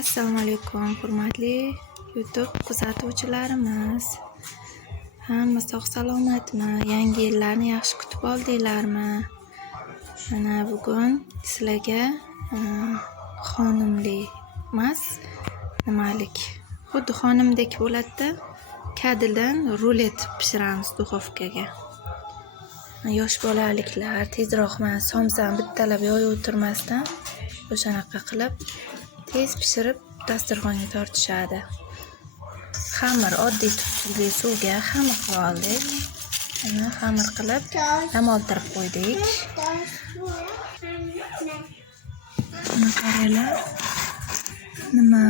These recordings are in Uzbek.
Assalomu alaykum, hurmatli YouTube kuzatuvchilarimiz. Hamma sog' salomatmi? Yangi yillarni yaxshi kutib oldinglarmi? Mana bugun sizlarga xonimli emas, nimalik? Xuddi xonimdek bo'ladi-da, kadidan rulet pishiramiz duxovkaga. Yosh bolaliklar tezroq mana somsani bittalab yoyib o'tirmasdan o'shanaqa qilib tez pishirib dasturxonga tortishadi. Xamir oddiy tuzli suvga xamir qilib oldik. Mana xamir qilib dam oldirib qo'ydik. Mana qaranglar. Nima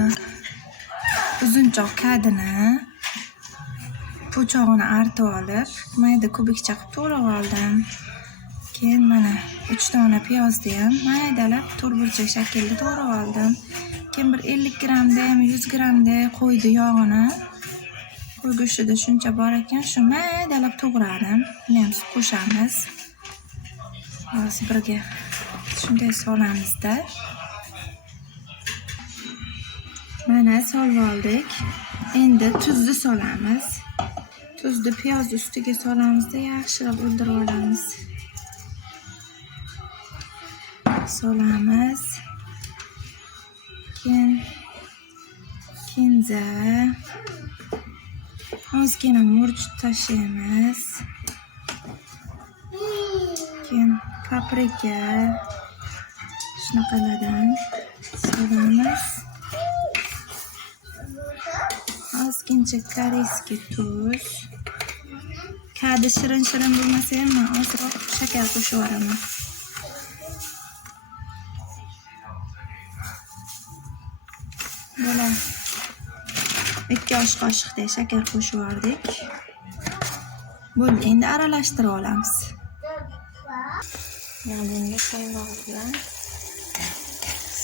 uzunchoq kadini po'chog'ini artib olib, mayda kubikcha qilib to'g'rab oldim. Keyin mana 3 dona piyozni ham maydalab to'rtburchak shaklda to'g'rab oldim. Keyin bir 50 gramda ham 100 gramda qo'ydi yog'ini. Qo'y go'shtida shuncha bor ekan, shu maydalab to'g'radim. Buni ham qo'shamiz. Hozir birga shunday solamizda. Mana solib oldik. Endi tuzni solamiz. Tuzni piyoz ustiga solamizda yaxshilab o'ldirib olamiz. Solamiz. Keyin kinza, ozgina murch tashlaymiz. Keyin paprika shunaqalardan solamiz. Ozgincha koreyskiy tuz. Kadi shirin bo'lmasa ham men ozroq shakar qo'shib yuboraman. Mana 2 osh qoshiqdek shakar qo'shib yubordik. Bo'ldi, endi aralashtirib olamiz. Mana bunga qaymoq bilan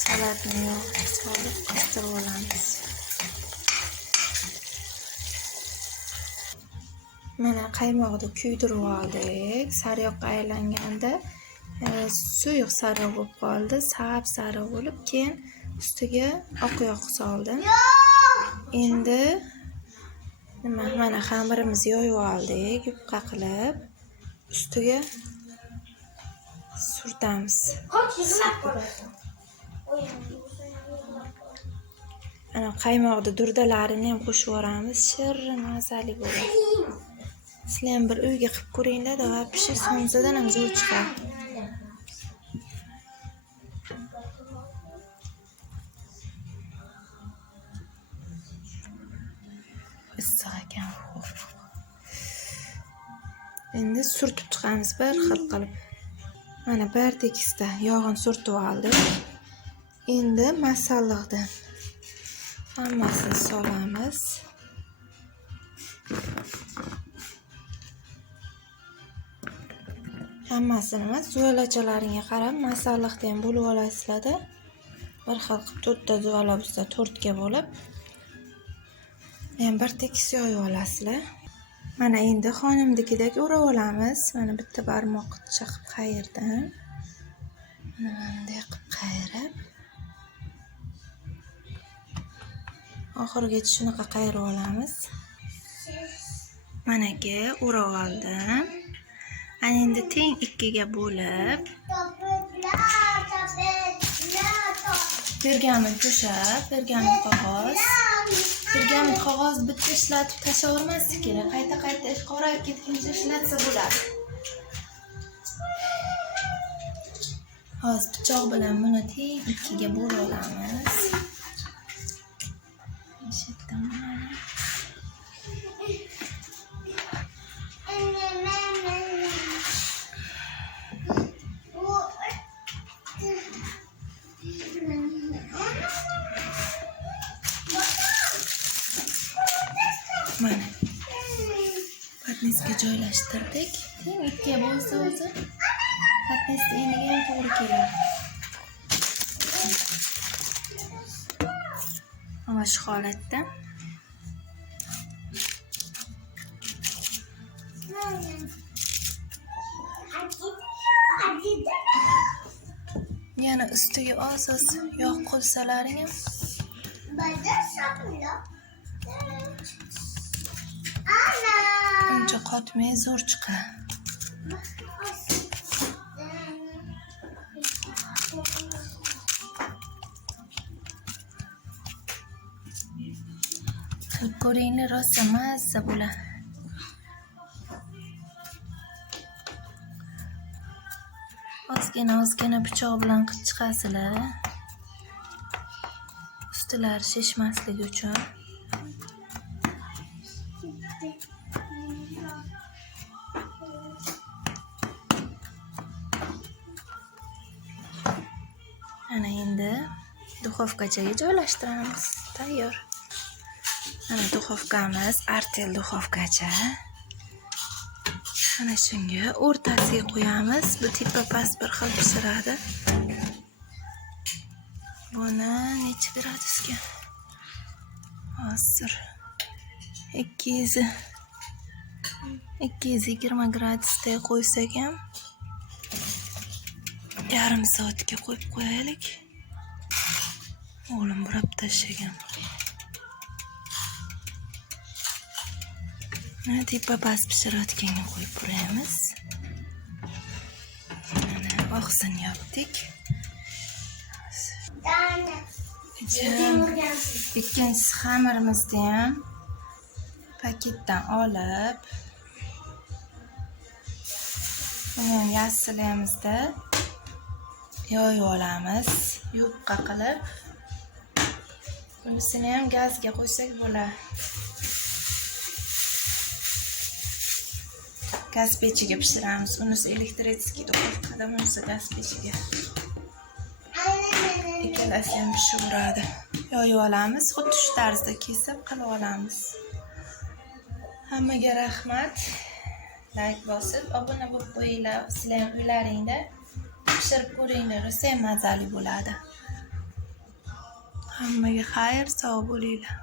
salatni yog'ga solib qistirib olamiz. Mana qaymoqni kuydirib oldik. Sariyog'ga aylanganda suyuq sariq bo'lib qoldi. Sariq bo'lib, keyin ustiga oq yog' soldim. Endi mana xamirimizni yoyib oldik, yupqa qilib ustiga surtamiz. Ana qaymoqni durdalarini ham qo'shib yuboramiz. Shirin mazali bo'ladi. Sizlar ham bir uyga qilib ko'ringlar-da, va pishi somsadan ham zo'r chiqadi. Issiq ekan. Endi surtib chiqamiz bir xil qilib. Mana bir tekisda yog'ini surtib oldik. Endi masalliqdan hammasini solamiz. Hammasini emas, zuvalachalaringga qarab masalliqni ham bo'lib olasizlar-da. Bir xil qilib 4 ta zuvala bo'lsa 4 ga bo'lib, men bir tekis yoyib olasizlar. Mana endi xonimnikidek o'rab olamiz. Mana bitta barmoqcha qilib qayirdim. Mana bunday qilib qayirib, oxirigacha shunaqa qayirib olamiz. Managa o'rab oldim. Ana endi teng 2 ga bo'lib, pergamin to'shab, pergamin qog'oz bitta ishlatib tashlavermaslik kerak. Qayta qorayib ketguncha ishlatsa bo'ladi. Hozir pichoq bilan buni teng 2 ga bo'lib olamiz. Mana patnisga joylashtirdik. Teng 2 ga bo'lsa o'zi patnisni eniga ham to'g'ri keladi. Mana shu holatda yana ustiga oz yog' qo'ysalaring ham Uncha qotmay zo'r chiqa. Qilib ko'ringlar, rosa mazza bo'ladi. Ozgina pichoq bilan qilib chiqasizlar. Ustilari shishmasligi uchun. Ana endi duxovkachaga joylashtiramiz. Tayyor. Mana duxovkamiz Artel duxovkacha. Ana shunga o'rtasiga qo'yamiz. Bu tepa past bir xil pishiradi. Buni necha gradusga? Hozir 220 gradusda qo'ysak ham yarim soatga qo'yib qo'yaylik. O'g'lim burab tashlagan. Mana tepa past pishirayotganga qo'yib qo'yamiz. Mana og'zini yopdik. Ikkinchi xamirimizni ham paketdan olib, buni ham yassilamizda yoyib olamiz, yupqa qilib. Bunisini ham gazga qo'ysak bo'ladi. Gaz pechiga pishiramiz. Unisi elektritskiy duxovkada, bunisi gaz pechiga. Ikkalasi ham pishaveradi. Yoyib olamiz, xuddi shu tarzda kesib qilib olamiz. Hammaga rahmat. Like bosib, obuna bo'lib qo'yinglar. Sizlar ham uylaringda pishirib ko'ringlar, rosa ham mazali bo'ladi. Hammaga xayr, sog' bo'linglar.